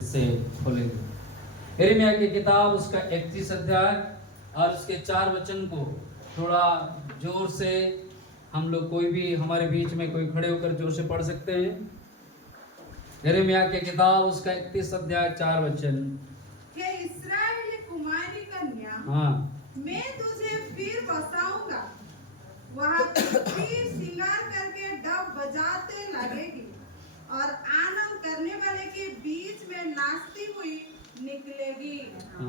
से खोलेंगे यिर्मयाह की किताब उसका 31 अध्याय और उसके 4 वचन को थोड़ा जोर से हम लोग कोई भी हमारे बीच में कोई खड़े होकर जोर से पढ़ सकते हैं। यिर्मयाह की किताब उसका 31 अध्याय 4 वचन। हे इस्राएली कुमारी कन्या, हाँ, मैं तुझे फिर बसाऊंगा, वहाँ फिर श्रृंगार करके डब बजाते लगेगी और आनंद करने वाले के बीच में नाचती हुई निकलेगी।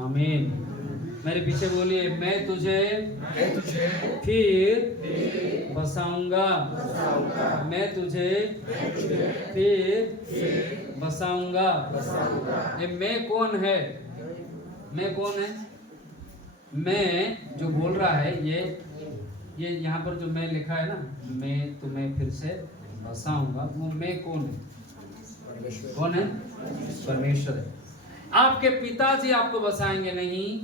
आमीन। मेरे पीछे बोलिए, मैं तुझे फिर बसाऊंगा, मैं तुझे फिर बसाऊंगा। ये मैं कौन है? मैं कौन है? मैं जो बोल रहा है ये यहाँ पर जो मैं लिखा है ना, मैं तुम्हें फिर से बसाऊंगा, वो मैं कौन है? कौन है? परमेश्वर है। आपके पिताजी आपको बसाएंगे नहीं,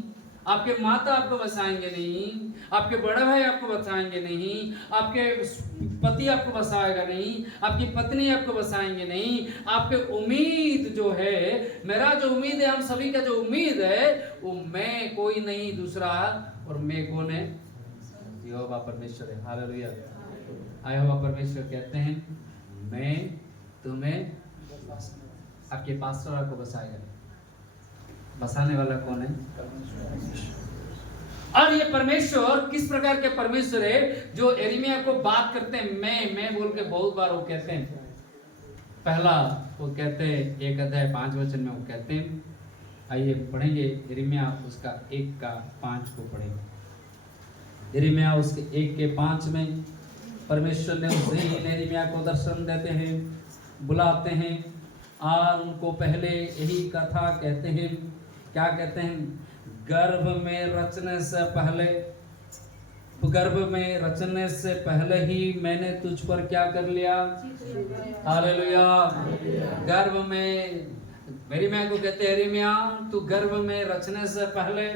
आपके माता आपको बसाएंगे नहीं, आपके बड़े भाई आपको बसाएंगे नहीं, आपके पति आपको बसाएगा नहीं, आपकी पत्नी आपको बसाएंगे नहीं। आपके उम्मीद जो है, मेरा जो उम्मीद है, हम सभी का जो उम्मीद है, वो मैं कोई नहीं दूसरा, और मैं कौन है? यहोवा परमेश्वर है। हालेलुया। यहोवा परमेश्वर कहते हैं, मैं तुम्हें, आपके पास्टर आपको बसाएगा। बसाने वाला कौन है? और ये परमेश्वर किस प्रकार के परमेश्वर है जो यिर्मयाह को बात करते हैं, मैं बोल के बहुत बार वो कहते हैं। पहला वो कहते हैं 1 अध्याय 5 वचन में वो कहते हैं, आइए पढ़ेंगे यिर्मयाह उसका 1 का 5 को पढ़ेंगे। यिर्मयाह उसके 1 के 5 में परमेश्वर ने उस दिन यिर्मयाह को दर्शन देते हैं, बुलाते हैं और उनको पहले यही कथा कहते हैं। क्या कहते हैं? गर्भ में रचने से पहले ही मैंने तुझ पर क्या कर लिया? हालेलुया। गर्भ में यिर्मयाह को कहते हैं, यिर्मयाह तू गर्भ में रचने से पहले,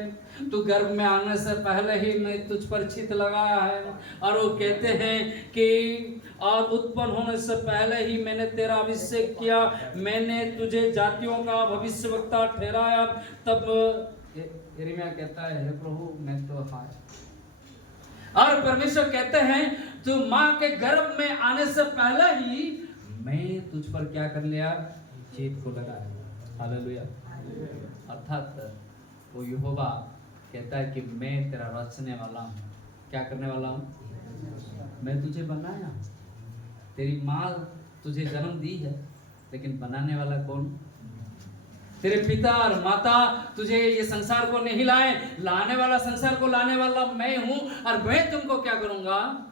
तू गर्भ में आने से पहले ही मैं तुझ पर चित लगाया है। और वो कहते हैं कि और उत्पन्न होने से पहले ही मैंने तेरा अभिषेक किया, मैंने तुझे जातियों का भविष्यवक्ता ठहराया। तब यिर्मयाह कहता है, हे प्रभु मैं तो हाय। और परमेश्वर कहते हैं, तू माँ के गर्भ में आने से पहले ही मैं तुझ पर क्या कर लिया? चित को लगाया। हालेलुया। अर्थात वो यहोवा कहता है कि मैं तेरा रचने वाला हूँ। क्या करने वाला हूँ? मैं तुझे बनाया। तेरी माँ तुझे जन्म दी है, लेकिन बनाने वाला कौन? तेरे पिता और माता तुझे ये संसार को नहीं लाए, लाने वाला, संसार को लाने वाला मैं हूँ। और मैं तुमको क्या करूंगा?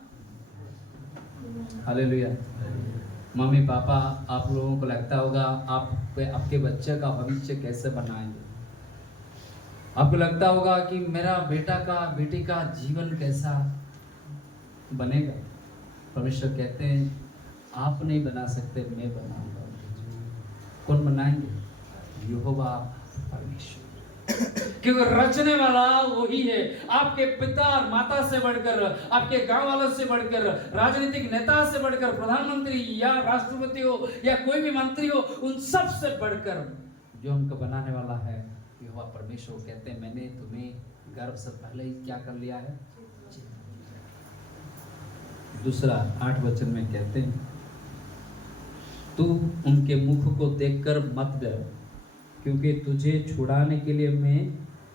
हालेलुया। मम्मी पापा, आप लोगों को लगता होगा आपके बच्चे का भविष्य कैसे बनाएंगे? आपको लगता होगा कि मेरा बेटी का जीवन कैसा बनेगा? परमेश्वर कहते हैं, आप नहीं बना सकते, मैं बनाऊंगा। कौन बनाएंगे? यहोवा परमेश्वर। क्योंकि रचने वाला वही है। आपके पिता और माता से बढ़कर, आपके गांव वालों से बढ़कर, राजनीतिक नेता से बढ़कर, प्रधानमंत्री या राष्ट्रपति हो या कोई भी मंत्री हो, उन सब से बढ़कर जो हमको बनाने वाला है यहोवा परमेश्वर। कहते हैं, मैंने तुम्हें गर्भ से पहले ही क्या कर लिया है? दूसरा 8 वचन में कहते हैं, तू उनके मुख को देखकर मत डर, क्योंकि तुझे छुड़ाने के लिए मैं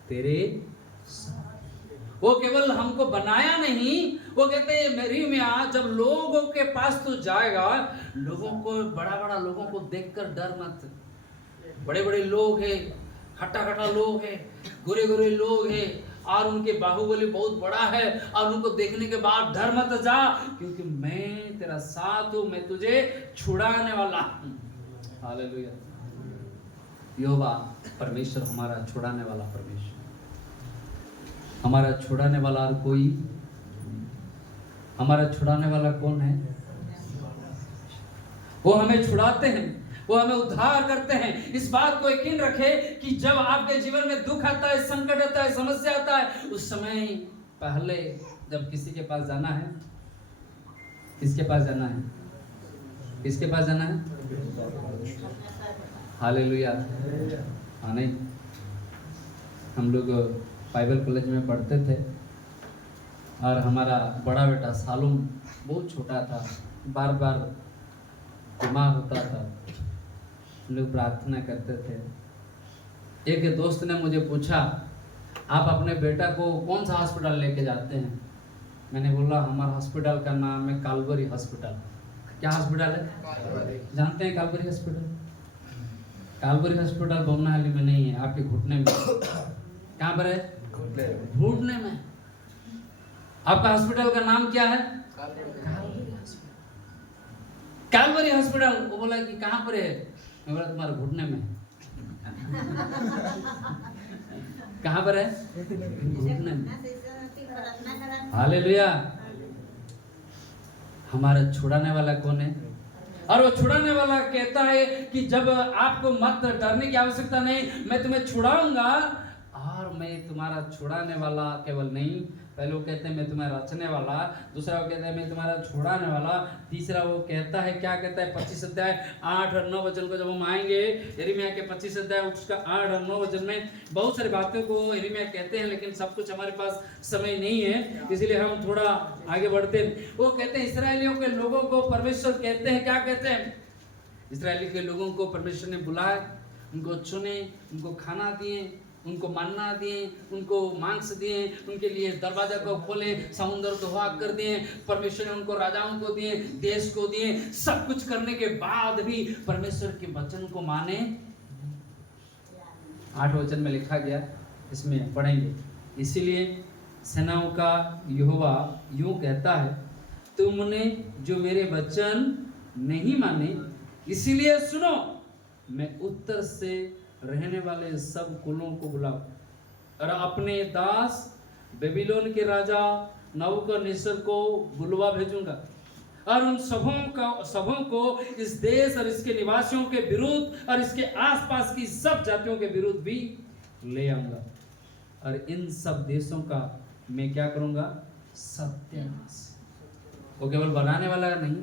तेरे साथ। वो केवल हमको बनाया नहीं, वो कहते हैं यिर्मयाह, जब लोगों के पास तू जाएगा, लोगों को, बड़ा लोगों को देखकर डर मत। बड़े लोग हैं, खट्टा लोग हैं, गोरे लोग हैं, और उनके बाहुबली बहुत बड़ा है, और उनको देखने के बाद डर मत जा, क्योंकि मैं तेरा साथ हूं, मैं तुझे छुड़ाने वाला हूं। हालेलुया। यहोवा परमेश्वर हमारा छुड़ाने वाला परमेश्वर, हमारा छुड़ाने वाला और कोई, हमारा छुड़ाने वाला कौन है? वो हमें छुड़ाते हैं, वो हमें उद्धार करते हैं। इस बात को यकीन रखें कि जब आपके जीवन में दुख आता है, संकट आता है, समस्या आता है, उस समय पहले जब किसी के पास जाना है, किसके पास जाना है? किसके पास जाना है? हालेलुया। हाँ नहीं, हम लोग बाइबल कॉलेज में पढ़ते थे और हमारा बड़ा बेटा सालुम बहुत छोटा था, बार बार बीमार होता था। हम लोग प्रार्थना करते थे। एक दोस्त ने मुझे पूछा, आप अपने बेटा को कौन सा हॉस्पिटल लेके जाते हैं? मैंने बोला हमारा हॉस्पिटल का नाम है कालवरी हॉस्पिटल। क्या हॉस्पिटल है? जानते हैं कालवरी हॉस्पिटल? कालवरी हॉस्पिटल बोमनाहली में नहीं है, आपके घुटने में। कहाँ पर है? घुटने में। आपका हॉस्पिटल का नाम क्या है? कालवरी हॉस्पिटल। वो बोला कि कहाँ पर है? मैं बोला तुम्हारे घुटने में। कहाँ पर है? घुटने में। हालेलुया। हमारा छुड़ाने वाला कौन है? और वो छुड़ाने वाला कहता है कि जब आपको मत डरने की आवश्यकता नहीं, मैं तुम्हें छुड़ाऊंगा। और मैं तुम्हारा छुड़ाने वाला केवल नहीं, पहले वो कहते हैं मैं तुम्हें रचने वाला, दूसरा वो कहता है मैं तुम्हारा छुड़ाने वाला, तीसरा वो कहता है, क्या कहता है? 25 अध्याय 8 और 9 वचन को जब हम आएंगे, यिर्मयाह के 25 अध्याय उसका 8 और 9 वचन में बहुत सारी बातों को यिर्मयाह कहते हैं, लेकिन सब कुछ हमारे पास समय नहीं है, इसलिए हम थोड़ा आगे बढ़ते हैं। वो कहते हैं इस्राएलियों के लोगों को परमेश्वर कहते हैं, क्या कहते हैं? इस्राएली के लोगों को परमेश्वर ने बुलाया, उनको चुने, उनको खाना दिए, उनको मन्ना दिए, उनको मांस दिए, उनके लिए दरवाजा को खोले, समुद्र को हुआ कर दिए, परमेश्वर ने उनको राजाओं को दिए, देश को दिए। सब कुछ करने के बाद भी परमेश्वर के वचन को माने। 8 वचन में लिखा गया, इसमें पढ़ेंगे। इसीलिए सेनाओं का यहोवा यूं कहता है, तुमने जो मेरे वचन नहीं माने, इसीलिए सुनो, मैं उत्तर से रहने वाले सब कुलों को बुलाऊं और अपने दास बेबीलोन के राजा नबूकदनेस्सर को बुलवा भेजूंगा और उन सबों को इस देश और इसके निवासियों के विरुद्ध और इसके आसपास की सब जातियों के विरुद्ध भी ले आऊंगा। और इन सब देशों का मैं क्या करूंगा? सत्यानाश। वो केवल बनाने वाला नहीं,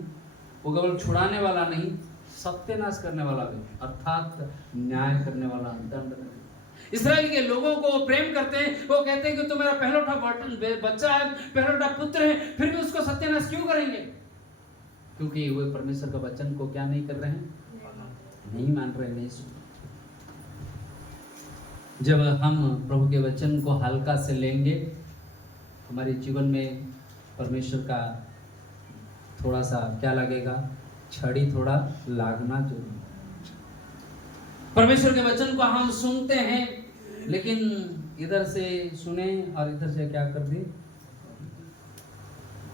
वो केवल छुड़ाने वाला नहीं, सत्यानाश करने वाला भी, अर्थात न्याय करने वाला, दंड करने वाला। इस्राएल के लोगों को प्रेम करते हैं, वो कहते हैं कि तो मेरा पहलौठा बच्चा है, पहलौठा पुत्र है, फिर भी उसको सत्यानाश क्यों करेंगे? क्योंकि वे परमेश्वर का वचन को क्या नहीं कर रहे हैं? नहीं मान रहे, नहीं सुन। जब हम प्रभु के वचन को हल्का से लेंगे, हमारे जीवन में परमेश्वर का थोड़ा सा क्या लगेगा? छड़ी थोड़ा लागना जरूरी। परमेश्वर के वचन को हम सुनते हैं, लेकिन इधर से सुने और इधर से क्या कर दी?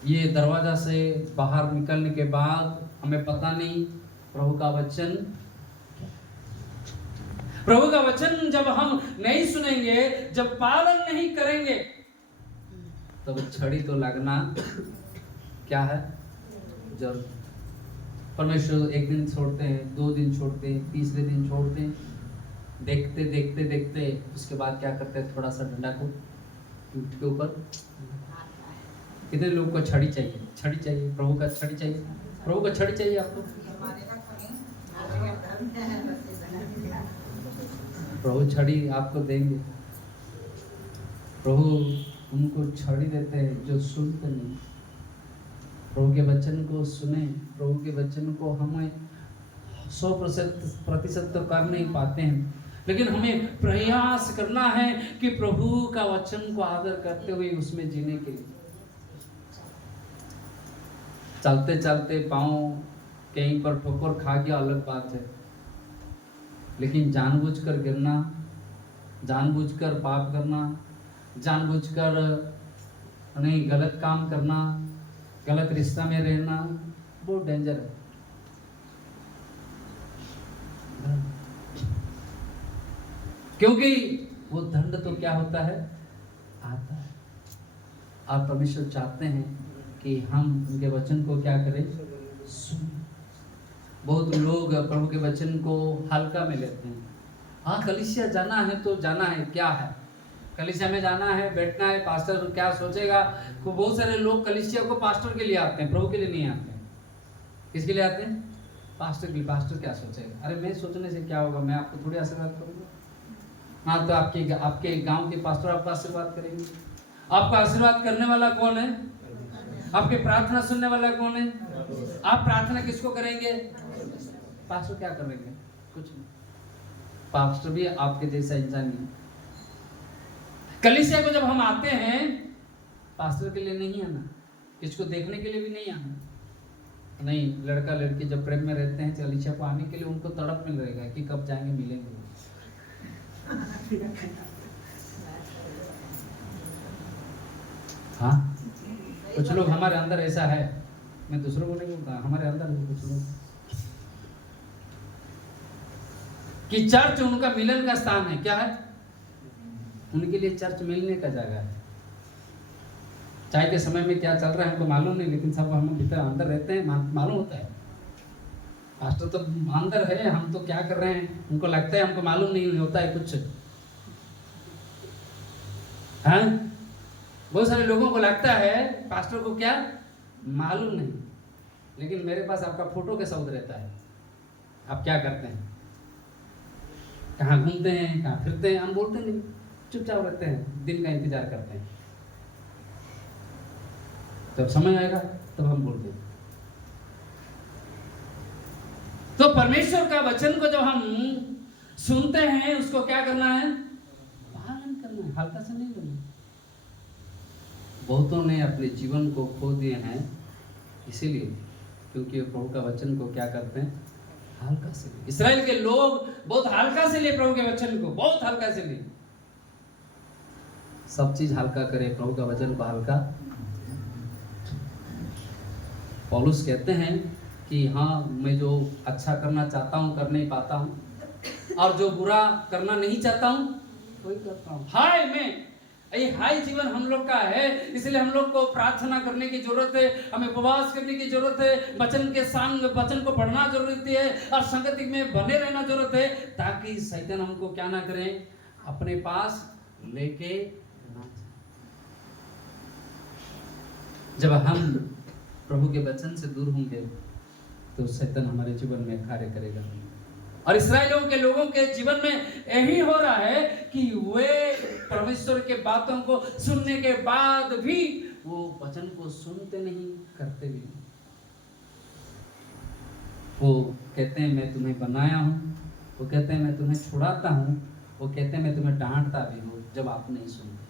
ये दरवाजा से बाहर निकलने के बाद हमें पता नहीं प्रभु का वचन जब हम नहीं सुनेंगे, जब पालन नहीं करेंगे, तब छड़ी तो लगना क्या है? जरूर। परमेश्वर एक दिन छोड़ते हैं, 2 दिन छोड़ते हैं, तीसरे दिन छोड़ते हैं, देखते देखते देखते उसके बाद क्या करते हैं? थोड़ा सा डंडा को पीठ के ऊपर। कितने लोग को छड़ी चाहिए? छड़ी चाहिए, प्रभु का छड़ी चाहिए, प्रभु का छड़ी चाहिए आपको। प्रभु छड़ी आपको देंगे। प्रभु उनको छड़ी देते हैं जो सुनते नहीं। प्रभु के वचन को सुने, प्रभु के वचन को हमें 100% तो कर नहीं पाते हैं, लेकिन हमें प्रयास करना है कि प्रभु का वचन को आदर करते हुए उसमें जीने के लिए। चलते चलते पाँव कहीं पर ठोकर खा गया अलग बात है, लेकिन जानबूझकर गिरना, जानबूझकर पाप करना, जानबूझकर नहीं गलत काम करना, गलत रिश्ता में रहना बहुत डेंजर है। क्योंकि वो दंड तो क्या होता है? आता है। आप परमेश्वर चाहते हैं कि हम उनके वचन को क्या करें? सुनें। बहुत लोग प्रभु के वचन को हल्का में लेते हैं। हाँ, कलीसिया जाना है तो जाना है, क्या है? कलीसिया में जाना है, बैठना है, पास्टर क्या सोचेगा? तो बहुत सारे लोग कलीसिया को पास्टर के लिए आते हैं, प्रभु के लिए नहीं आते हैं। किसके लिए आते हैं? पास्टर के लिए पास्टर क्या सोचेगा? अरे मैं सोचने से क्या होगा, मैं आपको थोड़ी आशीर्वाद करूंगा। हाँ, तो आपके गांव के पास्टर आपका आशीर्वाद करेंगे। आपका आशीर्वाद करने वाला कौन है? आपकी प्रार्थना सुनने वाला कौन है? आप प्रार्थना किसको करेंगे? पास्टर क्या करेंगे? कुछ नहीं। पास्टर भी आपके जैसा इंसान नहीं। कलीसिया को जब हम आते हैं, पास्टर के लिए नहीं आना, किसको देखने के लिए भी नहीं आना। नहीं, लड़का लड़की जब प्रेम में रहते हैं, कलीसिया को आने के लिए उनको तड़प मिल रहेगा कि कब जाएंगे, मिलेंगे। हाँ, कुछ लोग हमारे अंदर ऐसा है, मैं दूसरों को नहीं बोलता, हमारे अंदर कुछ लोग कि चर्च उनका मिलन का स्थान है। क्या है? उनके लिए चर्च मिलने का जगह है। चाय के समय में क्या चल रहा है हमको मालूम नहीं, लेकिन सब हम भीतर अंदर रहते हैं, मालूम होता है। पास्टर तो अंदर है, हम तो क्या कर रहे हैं उनको लगता है हमको मालूम नहीं होता है कुछ। हाँ, बहुत सारे लोगों को लगता है पास्टर को क्या मालूम नहीं, लेकिन मेरे पास आपका फोटो के शब्द रहता है। आप क्या करते हैं, कहाँ घूमते हैं, कहाँ फिरते हैं, हम बोलते नहीं, चुपचाप रहते हैं, दिन का इंतजार करते हैं। जब समय आएगा तब हम बोलते हैं। तो परमेश्वर का वचन को जब हम सुनते हैं, उसको क्या करना है? पालन करना है, हल्का से नहीं करना। बहुतों ने अपने जीवन को खो दिए हैं, इसीलिए क्योंकि प्रभु का वचन को क्या करते हैं? हल्का से। इस्राएल के लोग बहुत हल्का से लिए प्रभु के वचन को, बहुत हल्का से लिए। सब चीज हल्का करे, प्रभु का वचन को हल्का। पौलुस कहते हैं कि हाँ, मैं जो अच्छा करना चाहता हूँ कर नहीं पाता हूँ, और जो बुरा करना नहीं चाहता हूँ वही करता हूँ। हाय में ये हाय जीवन हम लोग का है, इसलिए हम लोग को प्रार्थना करने की जरूरत है, हमें उपवास करने की जरूरत है, वचन के संग वचन को पढ़ना जरूरत है, और संगति में बने रहना जरूरत है, ताकि शैतान हमको क्या ना करे, अपने पास लेके ना जाए। जब हम प्रभु के वचन से दूर होंगे तो शैतान हमारे जीवन में कार्य करेगा। और इस्राएलियों के लोगों के जीवन में यही हो रहा है कि वे परमेश्वर के बातों को सुनने के बाद भी वो वचन को सुनते नहीं, करते भी नहीं। वो कहते हैं मैं तुम्हें बनाया हूँ, वो कहते हैं मैं तुम्हें छुड़ाता हूँ, वो कहते हैं मैं तुम्हें डांटता भी हूँ जब आप नहीं सुनते।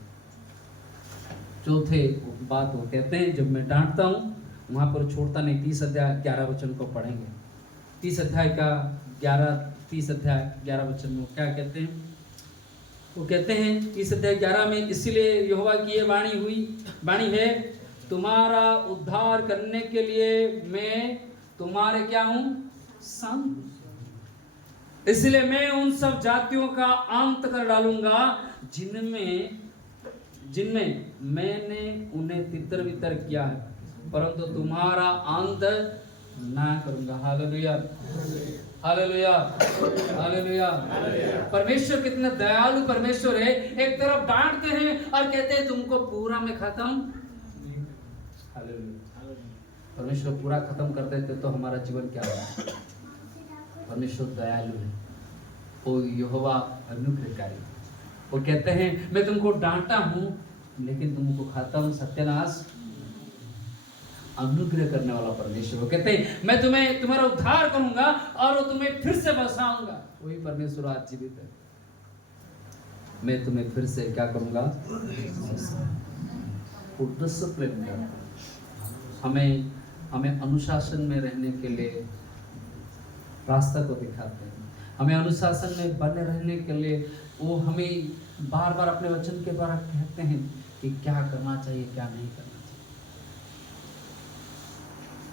चौथे बात वो कहते हैं जब मैं डांटता हूँ वहां पर छोड़ता नहीं। 30 अध्याय 11 वचन को पढ़ेंगे। 30 अध्याय 11 वचन में क्या कहते हैं? वो कहते हैं 30 अध्याय 11 में, इसलिए यहोवा की ये वाणी है, तुम्हारा उद्धार करने के लिए मैं तुम्हारे क्या हूं? संग। इसलिए मैं उन सब जातियों का अंत कर डालूंगा जिनमें मैंने उन्हें तितर बितर किया है, परंतु तुम्हारा अंत ना करूंगा। Hallelujah, hallelujah, hallelujah. परमेश्वर कितना दयालु परमेश्वर है, एक तरफ डांटते हैं और कहते हैं तुमको पूरा में खत्म। हालेलुया। परमेश्वर पूरा खत्म कर देते तो हमारा जीवन क्या होगा? परमेश्वर दयालु है, वो यहोवा अनुग्रहकारी। वो कहते हैं मैं तुमको डांटा हूं लेकिन तुमको खत्म, सत्यानाश, अनुग्रह करने वाला परमेश्वर। वो कहते हैं मैं तुम्हारा उद्धार करूंगा और वो तुम्हें फिर से बसाऊंगा। वही परमेश्वर आज जीवित है। मैं तुम्हें फिर से क्या करूंगा? डिसिप्लिन करता। हमें अनुशासन में रहने के लिए रास्ता को दिखाते हैं। हमें अनुशासन में बने रहने के लिए वो हमें बार बार अपने वचन के द्वारा कहते हैं कि क्या करना चाहिए, क्या नहीं करना चाहिए।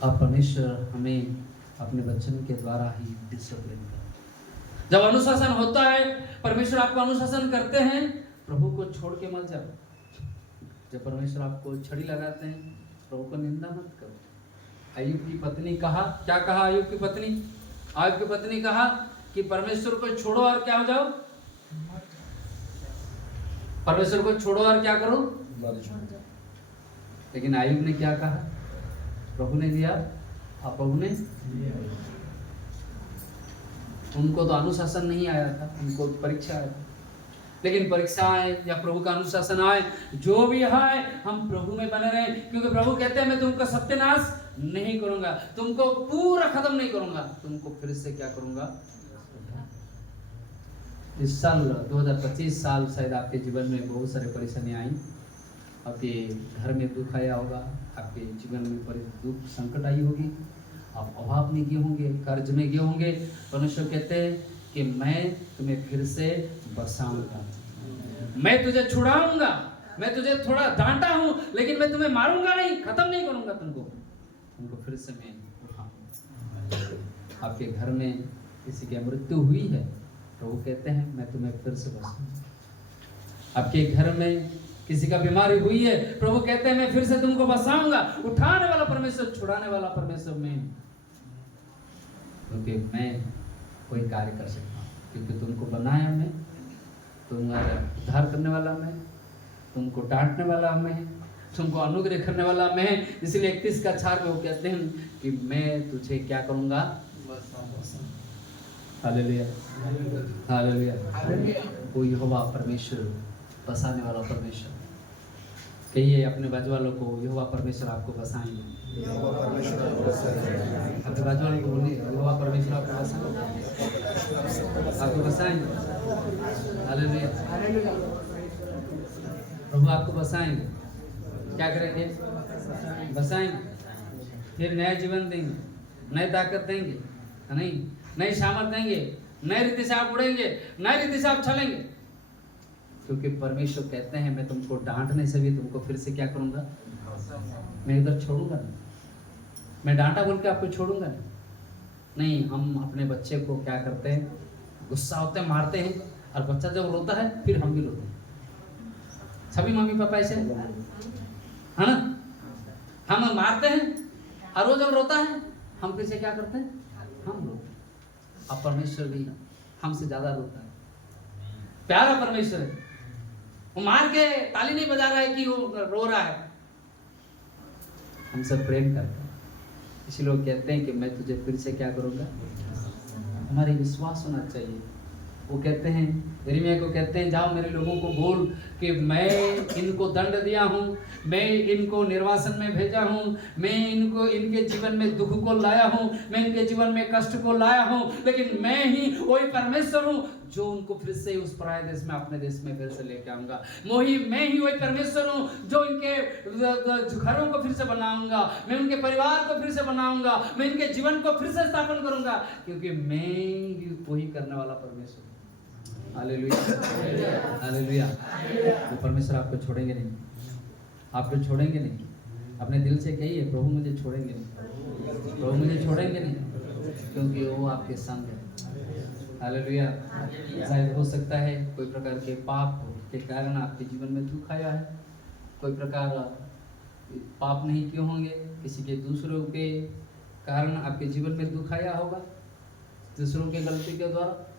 और परमेश्वर हमें अपने वचन के द्वारा ही डिसिप्लिन करता। जब अनुशासन होता है, परमेश्वर आपको अनुशासन करते हैं, प्रभु को छोड़ के मत जाओ। जब परमेश्वर आपको छड़ी लगाते हैं, प्रभु को निंदा मत करो। अय्यूब की पत्नी कहा, क्या कहा अय्यूब की पत्नी कहा कि परमेश्वर को छोड़ो और क्या हो जाओ? परमेश्वर को छोड़ो और क्या करो? लेकिन अय्यूब ने क्या कहा? प्रभु ने दिया और प्रभु ने उनको तो अनुशासन नहीं आया था, उनको परीक्षा आया था। लेकिन परीक्षा आए या प्रभु का अनुशासन आए, जो भी आए, हम प्रभु में बने रहे, क्योंकि प्रभु कहते हैं मैं तुमको सत्यानाश नहीं करूंगा, तुमको पूरा खत्म नहीं करूंगा, तुमको फिर से क्या करूंगा। इस साल 2025 साल शायद आपके जीवन में बहुत सारे परेशानियां आई, आपके घर में दुख आया होगा, आपके जीवन में बड़े दुख संकट आई होगी, आप अभाव में गए होंगे, कर्ज में गए होंगे। परमेश्वर कहते हैं कि मैं तुम्हें फिर से बसाऊंगा, मैं तुझे छुड़ाऊंगा, मैं तुझे थोड़ा डांटा हूं लेकिन मैं तुम्हें मारूंगा नहीं, खत्म नहीं करूंगा तुमको फिर से मैं उठाऊंगा। आपके घर में किसी की मृत्यु हुई है, प्रभु कहते हैं मैं तुम्हें फिर से बसाऊंगा। आपके घर में किसी का बीमारी हुई है, प्रभु कहते हैं मैं फिर से तुमको बसाऊंगा। उठाने वाला परमेश्वर, छुड़ाने वाला परमेश्वर मैं, क्योंकि मैं कोई कार्य कर सकता हूँ, क्योंकि तुमको बनाया मैं, तुम्हारा उद्धार करने वाला मैं, तुमको डांटने वाला मैं, तुमको अनुग्रह करने वाला मैं। इसलिए 31:4 में वो कहते हैं कि मैं तुझे क्या करूंगा, हालेलुया हालेलुया। वो यहोवा परमेश्वर, बसाने वाला परमेश्वर। कहिए अपने बाजू वालों को, यहोवा परमेश्वर आपको बसाएंगे। अपने बाजू वालों को बोलिए, यहोवा परमेश्वर आपको बसाएंगे। हालेलुया। प्रभु आपको बसाएंगे। क्या करेंगे? बसाएंगे, फिर नया जीवन देंगे, नई ताकत देंगे, नहीं नई सामर्थ देंगे, नए रीति से आप उड़ेंगे, नए रीति से आप चलेंगे। क्योंकि परमेश्वर कहते हैं मैं तुमको डांटने से भी तुमको फिर से क्या करूंगा, मैं इधर छोड़ूंगा नहीं, मैं डांटा बोल के आपको छोड़ूंगा नहीं। हम अपने बच्चे को क्या करते हैं, गुस्सा होते हैं, मारते हैं, और बच्चा जब रोता है फिर हम भी रोते हैं। सभी मम्मी पापा ऐसे है ना, हम मारते हैं और वो जब रोता है हम फिर से क्या करते हैं, हम रोते हैं। अब परमेश्वर भी हमसे ज्यादा रोता है, प्यारा परमेश्वर है। वो मार के ताली नहीं बजा रहा है कि वो रो रहा है, हमसे प्रेम करता है। इसलिए लोग कहते हैं कि मैं तुझे फिर से क्या करूंगा। हमारे विश्वास होना चाहिए। वो कहते हैं, यिर्मयाह को कहते हैं जाओ मेरे लोगों को बोल कि मैं इनको दंड दिया हूँ, मैं इनको निर्वासन में भेजा हूँ, मैं इनको इनके जीवन में दुख को लाया हूँ, मैं इनके जीवन में कष्ट को लाया हूँ, लेकिन मैं ही वही परमेश्वर हूँ जो उनको फिर से उस पराये देश में अपने देश में फिर से लेके आऊंगा। मैं ही वही परमेश्वर हूँ जो इनके घरों को फिर से बनाऊंगा, मैं उनके परिवार को फिर से बनाऊंगा, मैं इनके जीवन को फिर से स्थापन करूंगा, क्योंकि मैं ही वही करने वाला परमेश्वर। Hallelujah hallelujah. वो परमेश्वर आपको छोड़ेंगे नहीं, आपको छोड़ेंगे नहीं। अपने दिल से कहिए, प्रभु मुझे छोड़ेंगे नहीं, प्रभु मुझे छोड़ेंगे नहीं, क्योंकि वो आपके संग है। हालेलुया। शायद हो सकता है कोई प्रकार के पाप के कारण आपके जीवन में दुख आया है, कोई प्रकार पाप नहीं किए होंगे, किसी के दूसरों के कारण आपके जीवन में दुख आया होगा, दूसरों के गलती के द्वारा,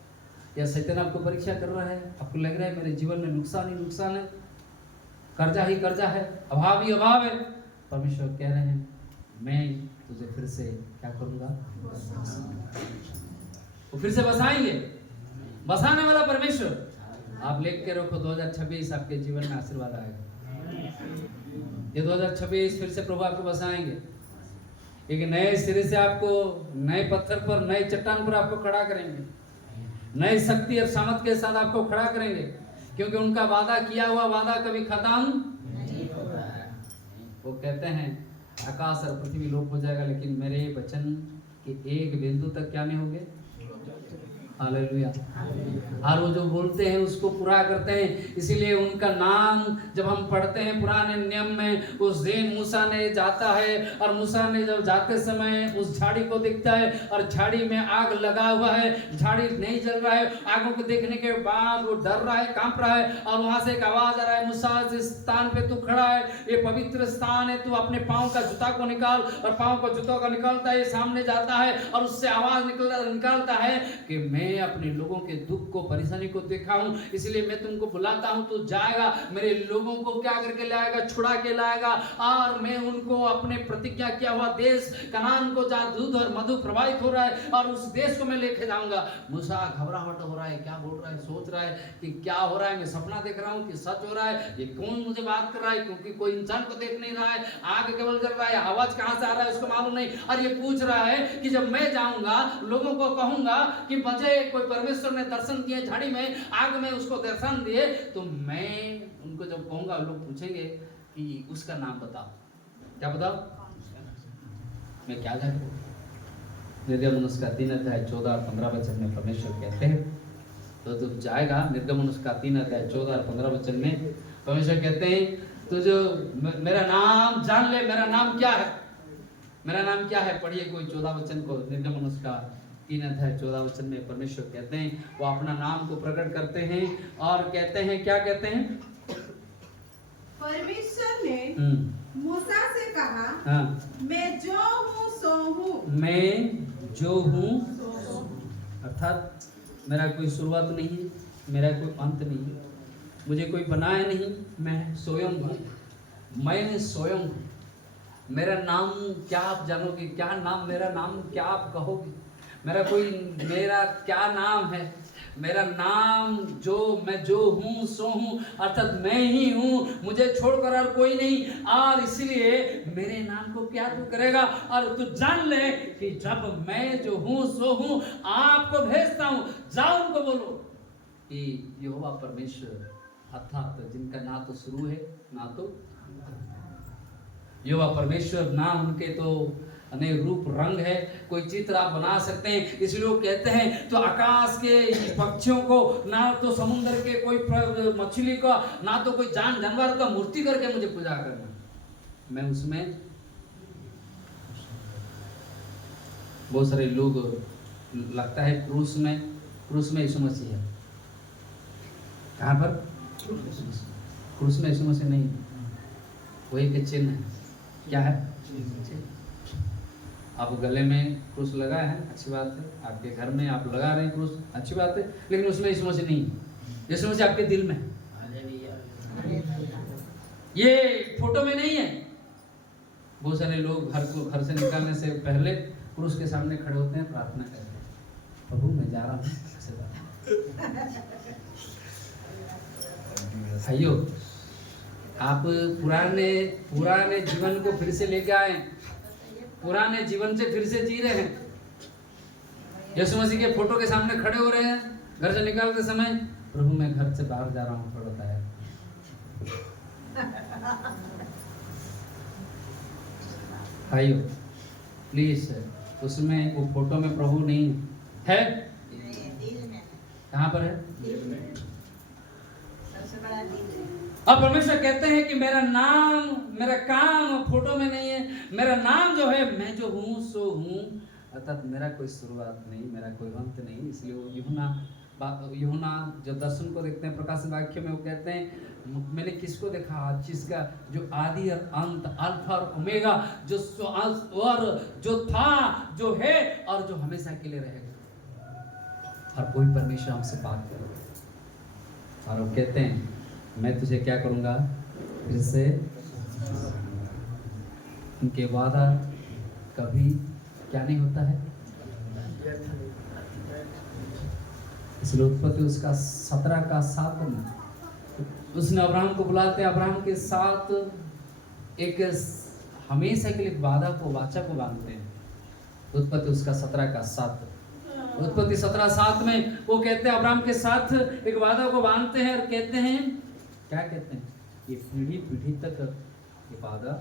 या शैतान आपको परीक्षा कर रहा है, आपको लग रहा है मेरे जीवन में नुकसान ही नुकसान है, कर्जा ही कर्जा है, अभाव ही अभाव है। परमेश्वर कह रहे हैं मैं तुझे फिर से क्या करूंगा, वो फिर से बसाएंगे। बसाने वाला परमेश्वर। आप लिख के रखो 2026 आपके जीवन में आशीर्वाद आएगा। ये 2026 फिर से प्रभु आपको बसाएंगे, एक नए सिरे से आपको नए पत्थर पर, नए चट्टान पर आपको खड़ा करेंगे, नई शक्ति और सामर्थ के साथ आपको खड़ा करेंगे, क्योंकि उनका वादा किया हुआ वादा कभी खत्म नहीं होता है। वो कहते हैं आकाश और पृथ्वी लोप हो जाएगा, लेकिन मेरे वचन के एक बिंदु तक क्या नहीं होंगे। हालेलुया। और वो जो बोलते हैं उसको पूरा करते हैं। इसीलिए उनका नाम जब हम पढ़ते हैं पुराने नियम में, उस दिन मूसा ने जाता है, और मूसा ने जब जाते समय उस झाड़ी को देखता है, और झाड़ी में आग लगा हुआ है, झाड़ी नहीं जल रहा है। आगों को देखने के बाद वो डर रहा है, कांप रहा है, और वहां से एक आवाज आ रहा है, मूसा जिस स्थान पे तू खड़ा है ये पवित्र स्थान है, तू अपने पाँव का जूता को निकाल। और पाँव का जूता को निकालता है, सामने जाता है, और उससे आवाज निकलता है कि मैं मैं अपने लोगों के दुख को, परेशानी को देखा हूँ, इसलिए मैं तुमको बुलाता हूँ। तू जाएगा, मेरे लोगों को क्या करके लाएगा? छुड़ा के लाएगा, और मैं उनको अपने प्रतिज्ञा किया हुआ देश कनान को, जहाँ दूध और मधु प्रवाहित हो रहा है, और उस देश को मैं लेके जाऊंगा। मूसा घबराहट हो रहा है, क्या बोल रहा है, सोच रहा है कि क्या हो रहा है, मैं सपना देख रहा हूँ कि सच हो रहा है, ये कौन मुझे बात कर रहा है, क्योंकि कोई इंसान को देख नहीं रहा है, आग केवल जल रहा है, आवाज कहां से आ रहा है उसको मालूम नहीं। और ये पूछ रहा है कि जब मैं जाऊंगा, लोगों को कहूंगा कि मुझे कोई परमेश्वर ने दर्शन दिए, झाड़ी में, आग में उसको दर्शन दिए, तो मैं उनको जब कहूंगा, लोग पूछेंगे कि उसका नाम बताओ। क्या बताओ? मैं क्या जाऊँ? निर्गमन का 3 अध्याय 14 और 15 वचन में परमेश्वर कहते हैं, तो तू जाएगा। निर्गमन का 3 अध्याय 14 और 15 वचन में परमेश्वर कहते हैं, तो जो मेरा नाम जान ले, मेरा नाम क्या है, मेरा नाम क्या है। पढ़िए कोई 14 वचन को, निर्गमन का 3 अध्याय 14 वचन में परमेश्वर कहते हैं, वो अपना नाम को प्रकट करते हैं और कहते हैं, क्या कहते हैं? परमेश्वर ने मूसा से कहा, हाँ, मैं जो हूँ सो हूँ। मैं जो हूँ, अर्थात मेरा कोई शुरुआत नहीं है, मेरा कोई अंत नहीं है, मुझे कोई बनाया नहीं, मैं स्वयं हूँ, मैं स्वयं हूँ। मेरा नाम क्या आप जानोगे? क्या नाम, मेरा नाम क्या आप कहोगे? मेरा क्या नाम है? मेरा नाम मैं जो हूँ सो हूँ, अर्थात मैं ही हूँ, मुझे छोड़कर और कोई नहीं। और इसलिए मेरे नाम को क्या तू करेगा? और तू जान ले कि जब मैं जो हूँ सो हूँ आपको भेजता हूँ, जाओ उनको बोलो कि यहोवा परमेश्वर, अर्थात जिनका ना तो शुरू है ना तो, यहोवा परमेश्वर, ना उनके तो अनेक रूप रंग है, कोई चित्र आप बना सकते हैं। इसलिए वो कहते हैं, तो आकाश के पक्षियों को, ना तो समुद्र के कोई मछली का, ना तो कोई जानवर का मूर्ति करके मुझे पूजा करना। मैं उसमें, बहुत सारे लोग लगता है क्रूस में यीशु मसीह है। कहाँ पर? क्रूस में यीशु मसीह नहीं, वो एक चिन्ह है। क्या है? आप गले में क्रूस लगाए हैं, अच्छी बात है, आपके घर में आप लगा रहे हैं क्रूस, अच्छी बात है, लेकिन उसमें यीशु मसीह नहीं है। यीशु मसीह आपके दिल में, ये फोटो में नहीं है। बहुत सारे लोग घर से निकलने से पहले क्रूस के सामने खड़े होते हैं, प्रार्थना करते हैं, प्रभु मैं जा रहा हूँ। भाइयों, आप पुराने जीवन को फिर से लेके आए, पुराने जीवन से फिर से जी रहे हैं। यीशु मसीह के फोटो के सामने खड़े हो रहे हैं घर से निकलते समय, प्रभु मैं घर से बाहर जा रहा हूँ, थोड़ा सा है। भाइयों प्लीज, उसमें वो फोटो में प्रभु नहीं है, कहाँ पर है? अब परमेश्वर कहते हैं कि मेरा काम फोटो में नहीं है, मेरा नाम जो है, मैं जो हूँ सो हूँ, अर्थात मेरा कोई शुरुआत नहीं, मेरा कोई अंत नहीं। इसलिए वो यूहन्ना जो दर्शन को देखते हैं, प्रकाशन वाक्य में वो कहते हैं, मैंने किसको देखा? जिसका जो आदि और अंत, अल्फा और ओमेगा, जो था, जो है और जो हमेशा के लिए रहेगा। और कोई परमेश्वर हमसे बात करे और वो कहते हैं, मैं तुझे क्या करूंगा? फिर से। उनके वादा कभी क्या नहीं होता है। इसलिए उत्पत्ति उसका 17 का 7 में उसने अब्राहम को बुलाते हैं, अब्राहम के साथ एक हमेशा के लिए वाचा को बांधते हैं। उत्पत्ति उसका 17 का 7, उत्पत्ति 17:7 में वो कहते हैं, अब्राहम के साथ एक वादा को बांधते हैं और कहते हैं, क्या कहते हैं? ये पीढ़ी पीढ़ी तक ये वादा,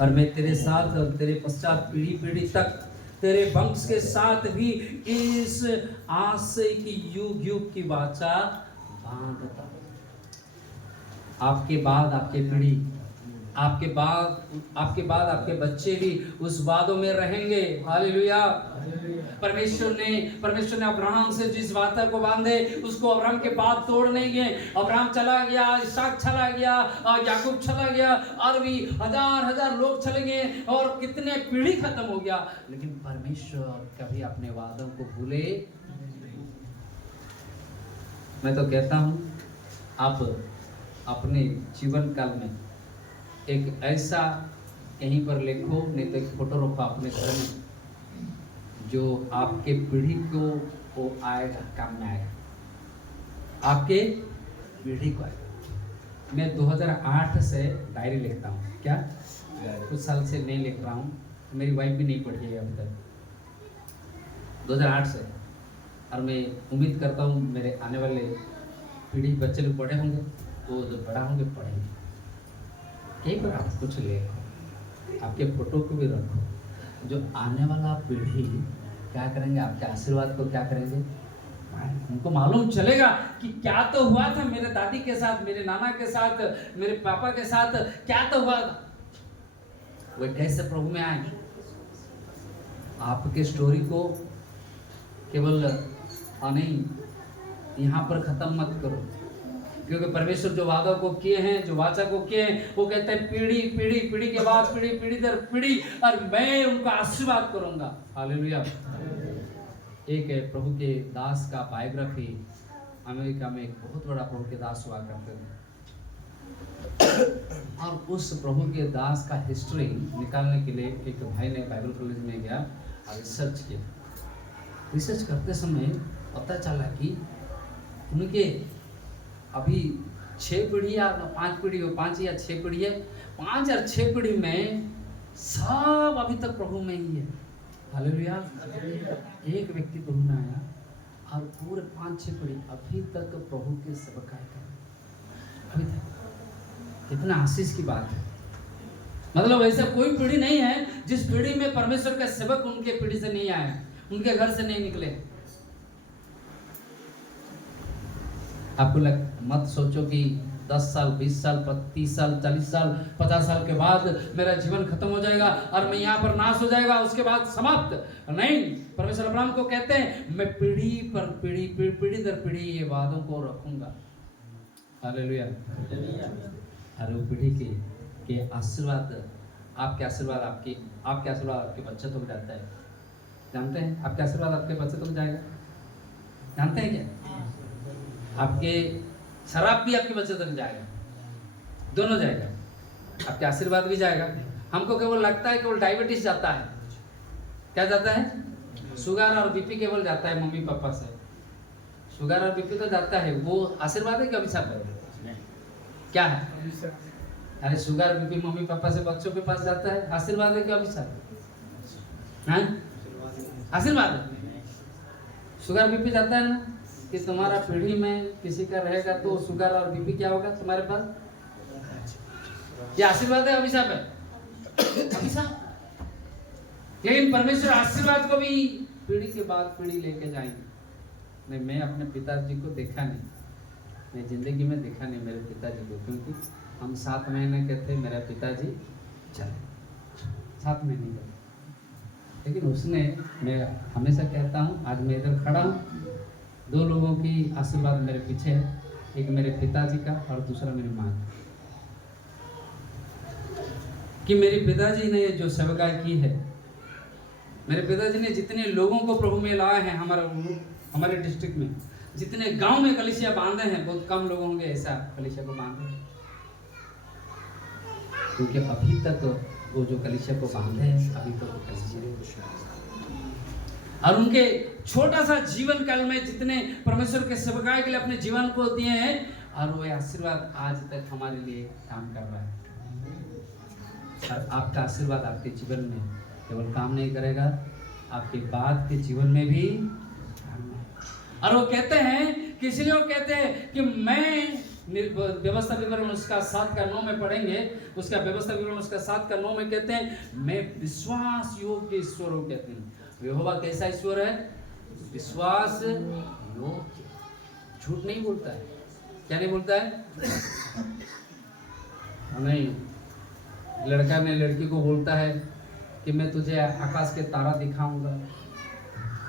और मैं तेरे साथ और तेरे पश्चात पीढ़ी पीढ़ी तक तेरे वंश के साथ भी इस आशय की युग युग की वाचा बांधता। आपके बाद आपके पीढ़ी, आपके बाद आपके बच्चे भी उस वादों में रहेंगे। हालेलुया। परमेश्वर ने अब्राहम से जिस वादा को बांधे उसको अब्राहम के बाद तोड़ नहीं गए। अब्राहम चला गया, इसहाक चला गया और याकूब चला गया और भी हजार लोग चले गए और कितने पीढ़ी खत्म हो गया, लेकिन परमेश्वर कभी अपने वादों को भूले। मैं तो कहता हूं आप अपने जीवन काल में एक ऐसा कहीं पर लिखो, नहीं तो एक फोटो रखो अपने घर में, जो आपके पीढ़ी को वो आएगा, काम में आएगा, आपके पीढ़ी को आएगा। मैं 2008 से डायरी लिखता हूँ, क्या कुछ साल से नहीं लिख रहा हूँ, मेरी वाइफ भी नहीं पढ़ी है अब तक, 2008 से। और मैं उम्मीद करता हूँ मेरे आने वाले पीढ़ी बच्चे लोग पढ़े होंगे, वो जो बड़ा होंगे पढ़ेंगे। एक बार आप कुछ लिखो, आपके फोटो को भी रखो, जो आने वाला पीढ़ी क्या करेंगे, आपके आशीर्वाद को क्या करेंगे, उनको मालूम चलेगा कि क्या तो हुआ था मेरे दादी के साथ, मेरे नाना के साथ, मेरे पापा के साथ, क्या तो हुआ था, वे कैसे प्रभु में आए। आपके स्टोरी को केवल नहीं यहाँ पर खत्म मत करो, क्योंकि परमेश्वर जो वादा को किए हैं, जो वाचा को किए हैं, वो कहते हैं पीढ़ी के बाद पीढ़ी दर पीढ़ी, और मैं उनको आशीर्वाद करूंगा। हालेलुया। एक है प्रभु के दास का बायोग्राफी, अमेरिका में एक बहुत बड़ा प्रभु के दास हुआ करते थे, और उस प्रभु के दास का हिस्ट्री निकालने के लिए एक भाई ने बाइबल कॉलेज में गया और रिसर्च किया। रिसर्च करते समय पता चला कि उनके अभी 6 पीढ़ी या 5 पीढ़ी हो, 5 या 6 पीढ़ी है, 5 या 6 पीढ़ी में सब अभी तक प्रभु में ही है। हालेलुया। एक व्यक्ति प्रभु में आया और पूरे 5-6 पीढ़ी अभी तक प्रभु के सेवकाई कर, अभी तक। कितना आशीष की बात है। मतलब ऐसा कोई पीढ़ी नहीं है जिस पीढ़ी में परमेश्वर का सेवक उनके पीढ़ी से नहीं आया, उनके घर से नहीं निकले। आपको मत सोचो कि 10 साल, 20 साल, 30 साल, 40 साल, 50 साल के बाद मेरा जीवन खत्म हो जाएगा और मैं यहाँ पर नाश हो जाएगा, उसके बाद समाप्त। नहीं, परमेश्वर अब्राहम को कहते हैं मैं पीढ़ी पर पीढ़ी दर पीढ़ी ये वादों को रखूंगा। हालेलुया। और वो पीढ़ी के आशीर्वाद, आपके आशीर्वाद आपके बच्चे तक जाता है। जानते हैं आपके आशीर्वाद आपके बच्चे तक जाएगा, जानते हैं क्या? आपके शराब भी आपके बच्चे तक जाएगा, दोनों जाएगा, आपके आशीर्वाद भी जाएगा। हमको केवल लगता है केवल डायबिटीज जाता है, क्या जाता है? शुगर और बीपी केवल जाता है मम्मी पापा से। शुगर और बीपी तो जाता है, वो आशीर्वाद है कि अभिशाप है? क्या है? अरे शुगर बीपी मम्मी पापा से बच्चों के पास जाता है, आशीर्वाद है कि अभिशाप है? आशीर्वाद है। शुगर बीपी जाता है ना, कि तुम्हारा पीढ़ी में किसी का रहेगा तो शुगर और बीपी क्या होगा तुम्हारे पास? ये आशीर्वाद है अभिशाप है? अभिशाप। लेकिन परमेश्वर आशीर्वाद को भी पीढ़ी के बाद पीढ़ी लेके जाएंगे। नहीं, मैं अपने पिताजी को देखा नहीं, मैं जिंदगी में देखा नहीं मेरे पिताजी को, क्योंकि हम 7 महीने के थे, मेरा पिताजी चले 7 महीने के। लेकिन उसने, मैं हमेशा कहता हूँ, आज मैं इधर खड़ा हूँ, 2 लोगों की आशीर्वाद मेरे पीछे है, एक मेरे पिताजी का और दूसरा मेरी माँ का। कि मेरे पिताजी ने जो सेवकाई की है, मेरे पिताजी ने जितने लोगों को प्रभु में लाए हैं, हमारे डिस्ट्रिक्ट में जितने गांव में कलीसिया बांधे हैं, बहुत कम लोग होंगे ऐसा कलीसिया को बांधे, क्योंकि अभी तक वो जो कलीसिया को बांधे हैं, अभी तक वो कलीसिया, और उनके छोटा सा जीवन काल में जितने परमेश्वर के सेवकाई के लिए अपने जीवन को दिए हैं, और वो आशीर्वाद आज तक हमारे लिए काम कर रहा है। और आपका आशीर्वाद आपके जीवन में केवल काम नहीं करेगा, आपके बाद के जीवन में भी। और वो कहते हैं कि इसलिए वो कहते हैं कि मैं व्यवस्था विवरण उसका 7:9 में पढ़ेंगे, उसका व्यवस्था विवरण उसका 7:9 में कहते हैं, मैं विश्वास योग्य ईश्वर हूं। कहते हैं यहोवा कैसा ईश्वर है? विश्वास योग्य, झूठ नहीं बोलता है। क्या नहीं बोलता है? नहीं, लड़का ने लड़की को बोलता है कि मैं तुझे आकाश के तारा दिखाऊंगा,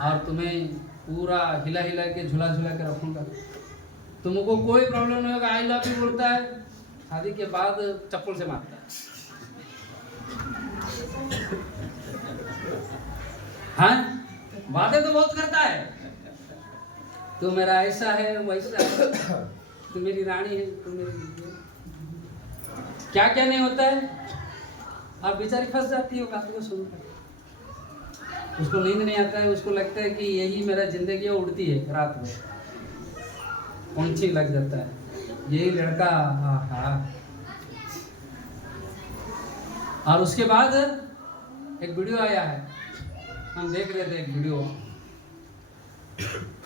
और तुम्हें पूरा हिला हिला के झुला झुला के रखूंगा, तुमको कोई प्रॉब्लम नहीं होगा। आई लव यू बोलता है, शादी के बाद चप्पल से मारता है। हाँ, बातें तो बहुत करता है, तू मेरा ऐसा है वैसा है, तू मेरी रानी है, तू मेरी क्या क्या नहीं होता है। और बेचारी फंस जाती है वो बातों को सुनकर, उसको नींद नहीं आता है, उसको लगता है कि यही मेरा जिंदगी है, उड़ती है रात में, पंछी लग जाता है यही लड़का। हाँ। और उसके बाद एक वीडियो आया है, हम देख रहे थे एक वीडियो,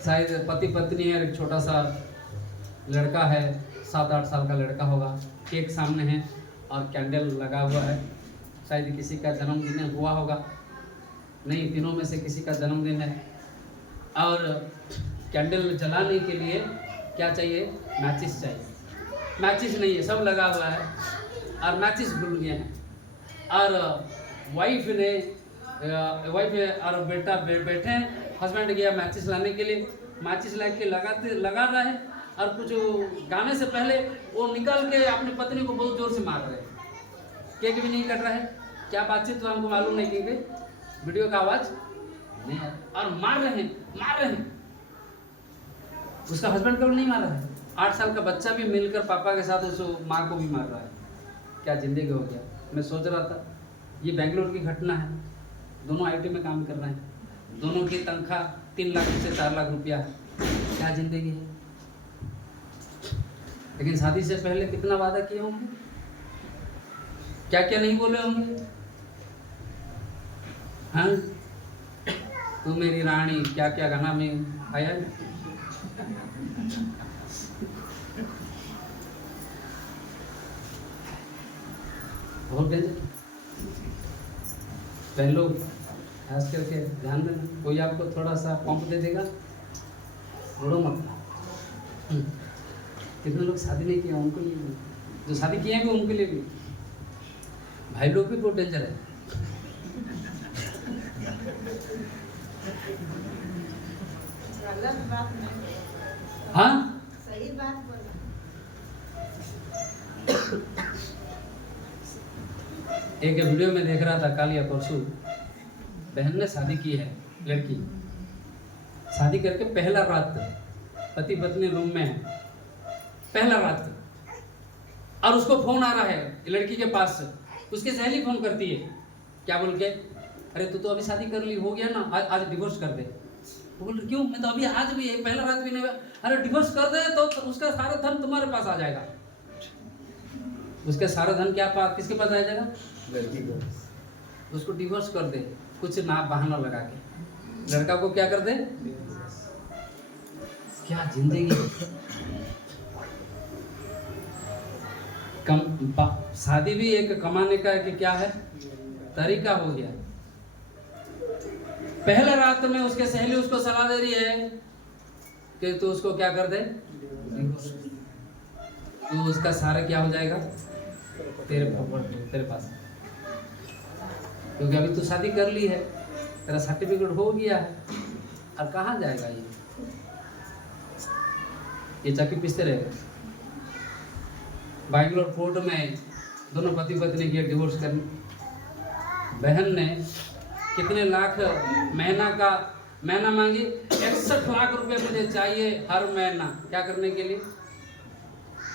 शायद पति पत्नी है, एक छोटा सा लड़का है, 7-8 साल का लड़का होगा, केक सामने है और कैंडल लगा हुआ है, शायद किसी का जन्मदिन हुआ होगा, नहीं तीनों में से किसी का जन्मदिन है। और कैंडल जलाने के लिए क्या चाहिए, मैचिस चाहिए, मैचिस नहीं है, सब लगा हुआ है और मैचिस भूल गए हैं। और वाइफ और बेटा बैठे हैं, हस्बैंड गया मैचिस लाने के लिए, मैचिस ला के लगा रहा है, और कुछ गाने से पहले वो निकल के अपनी पत्नी को बहुत जोर से मार रहे हैं, केक भी नहीं कट रहा है, क्या बातचीत तो हमको मालूम नहीं की गई, वीडियो का आवाज नहीं है, और मार रहे हैं। उसका हस्बैंड को नहीं मार रहा है, 8 साल का बच्चा भी मिलकर पापा के साथ उस माँ को भी मार रहा है। क्या जिंदगी हो गया। मैं सोच रहा था ये बेंगलोर की घटना है, दोनों आईटी में काम कर रहे हैं, दोनों की तनख्वाह 3 लाख से 4 लाख रुपया है, क्या जिंदगी है। लेकिन शादी से पहले कितना वादा किए होंगे, क्या क्या नहीं बोले होंगे। हाँ, तू मेरी रानी, क्या क्या गाना में आया। बहुत डेंजर। पहले लोग खास करके ध्यान देना, कोई आपको थोड़ा सा पंप दे देगा, उड़ो मत। कितने लोग शादी नहीं किए, उनको लिए, जो शादी किए हैं उनके लिए भी, भाई लोग भी बहुत डेंजर है। हाँ, सही बात बोला। एक वीडियो में देख रहा था कल या परसों, बहन ने शादी की है, लड़की शादी करके पहला रात पति पत्नी रूम में है, पहला रात, और उसको फोन आ रहा है लड़की के पास से, उसकी सहेली फोन करती है, क्या बोल के, अरे तू तो अभी शादी कर ली, हो गया ना, आज डिवोर्स कर दे। वो बोल क्यों, मैं तो अभी आज भी पहला रात भी नहीं हुआ। अरे डिवोर्स कर दे तो उसका सारा धन तुम्हारे पास आ जाएगा। उसका सारा धन किसके पास आ जाएगा, लड़की को। उसको डिवोर्स कर दे, कुछ ना बहाना लगा के, लड़का को क्या कर दे। क्या जिंदगी। शादी भी एक कमाने का कि क्या है तरीका हो गया। पहले रात में उसके सहेली उसको सलाह दे रही है कि तू उसको क्या कर दे, तो उसका सारा क्या हो जाएगा तेरे पास, क्योंकि अभी तू शादी कर ली है, तेरा सर्टिफिकेट हो गया है, और कहाँ जाएगा ये चक्की पीसते रहेगा। बैंगलोर कोर्ट में दोनों पति पत्नी की डिवोर्स करने, बहन ने कितने लाख महीना मांगी, 61 लाख रुपए मुझे चाहिए हर महीना, क्या करने के लिए,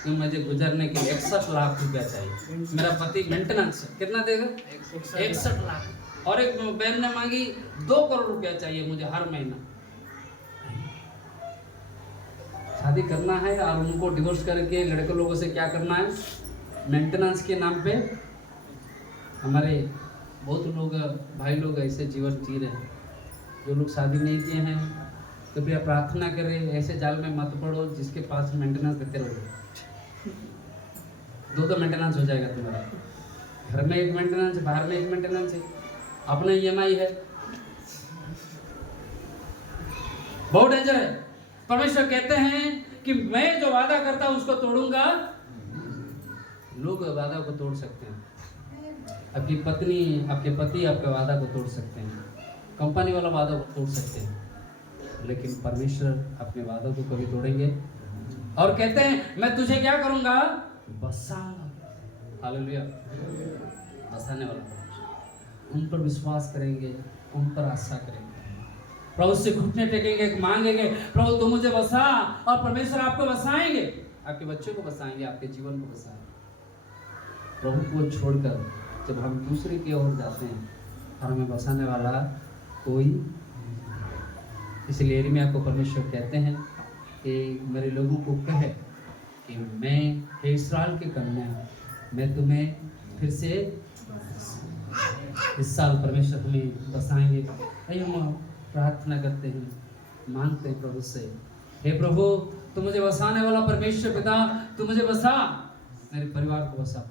तो मुझे गुजरने के लिए 61 लाख रुपया चाहिए। मेरा पति मेंटेनेंस कितना देगा, 61 लाख। और एक बहन ने मांगी 2 करोड़ रुपया चाहिए मुझे हर महीना। शादी करना है और उनको डिवोर्स करके लड़के लोगों से क्या करना है, मेंटेनेंस के नाम पे। हमारे बहुत लोग भाई लोग ऐसे जीवन जी रहे हैं। जो लोग शादी नहीं किए हैं कृपया प्रार्थना करें, ऐसे जाल में मत पड़ो जिसके पास मेंटेनेंस देते रहो। 2 मेंटेनेंस हो जाएगा तुम्हारा, घर में एक मेंटेनेंस, बाहर में एक मेंटेनेंस है, अपना EMI है, बहुत डेंजर है। परमेश्वर कहते हैं कि मैं जो वादा करता हूं उसको तोड़ूंगा। लोग वादा को तोड़ सकते हैं, आपकी पत्नी, आपके पति आपके वादा को तोड़ सकते हैं, कंपनी वाला वादा को तोड़ सकते हैं, लेकिन परमेश्वर अपने वादों को कभी तोड़ेंगे। और कहते हैं मैं तुझे क्या करूंगा, बसाऊंगा। हालेलुया। बसाने वाला परमेश्वर। उन पर विश्वास करेंगे, उन पर आशा करेंगे, प्रभु से घुटने टेकेंगे, मांगेंगे प्रभु तू मुझे बसा, और परमेश्वर आपको बसाएंगे, आपके बच्चों को बसाएंगे, आपके जीवन को बसाएंगे। प्रभु को छोड़कर जब हम दूसरे की ओर जाते हैं और हमें बसाने वाला कोई, इसलिए यिर्मयाह को परमेश्वर कहते हैं कि मेरे लोगों को कहे कि मैं हे इस्राएल की कन्या, मैं तुम्हें फिर से इस साल परमेश्वर हमें बसाएंगे। आइए हम प्रार्थना करते हैं, मांगते हैं प्रभु से, हे प्रभु तू मुझे बसाने वाला परमेश्वर पिता, तू मुझे बसा, मेरे परिवार को बसा,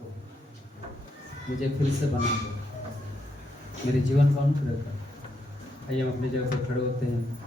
मुझे फिर से बना दो, मेरे जीवन को अनुग्रह कर। आइए हम अपनी जगह पर खड़े होते हैं।